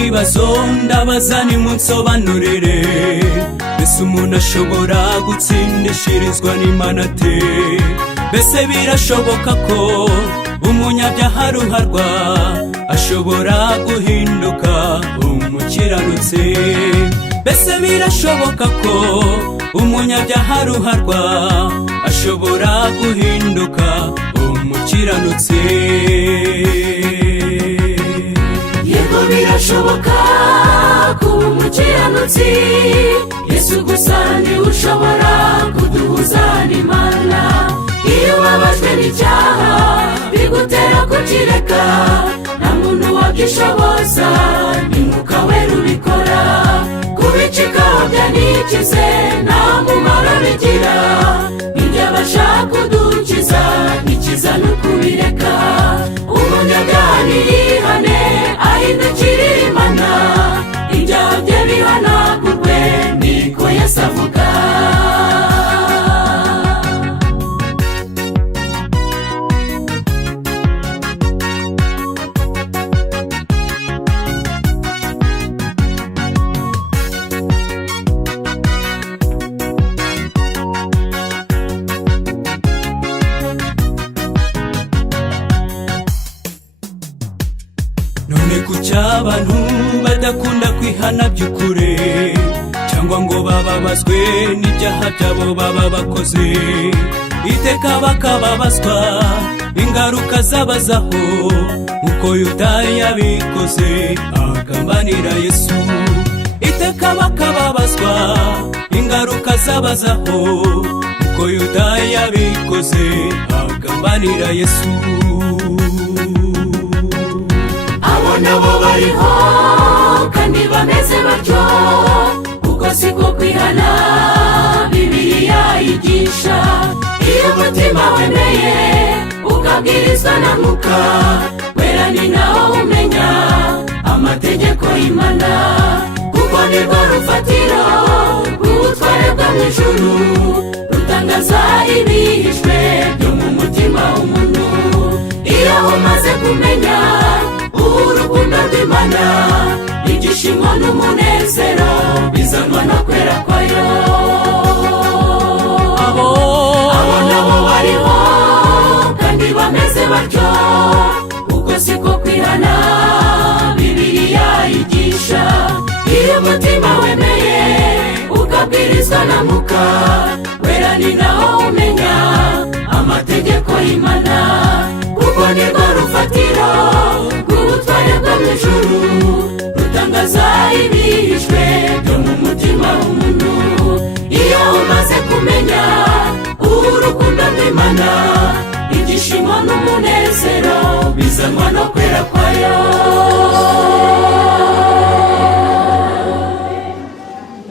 ikibazo ndabaza nimunsobanurire, mbese umuntu ashobora gutsindishirizwa n'Imana ate? Mbese birashoboka ko umunyabyaha aruharwa ashobora guhinduka umukiranutsi? Mbese birashoboka ko umunyabyaha aruharwa ashobora guhinduka umukiranutsi? Yego birashoboka kuba umukiranutsi, Yesu gusa niwe ushobora kuduhuza n'Imana. Iyo ubabajwe n'icyaha bigutera kukireka, nta muntu wagishoboza, ni Mwuka Wera ubikora. Kubicikaho byanikize nta mumaro bigira, ntibyabasha kudukiza, ikiza ni ukubireka. Umunyabyaha niyihane ahindukirire Imana, ibyaha bye bihanagurwe, niko Yesu avuga. None kuki abantu badakunda kwihana by'ukuri, cyangwa ngo bababazwe n'ibyaha byabo baba bakoze? Iteka bakababazwa ingaruka zabazaho, nk'uko Yuda yabikoze agambanira Yesu. Iteka bakababazwa ingaruka zabazaho, nk'uko Yuda yabikoze agambanira Yesu. Nabo bariho kandi bameze batyo, kuko siko kwihana Bibiliya yigisha. Iyo umutima wemeye ukabwirizwa na Mwuka Wera, ni naho umenya amategeko y'Imana, kuko nirwo rufatiro rw'ubutware bwo mu ijuru, rutangaza ibihishwe byo mu mutima w'umuntu. Iyo umaze kumenya urukundo rw'Imana, ibyishimo n'umunezero bizanwa no kwera kwayo. Abo nabo bariho kandi bameze batyo, kuko siko kwihana Bibiliya yigisha. Iyo umutima wemeye ukabwirizwa na Mwuka Wera, ni naho umenya amategeko y'Imana, kuko nirwo rufatiro rw'ubutware bwo mu ijuru, rutangaza ibihishwe byo mu mutima w'umuntu. Iyo umaze kumenya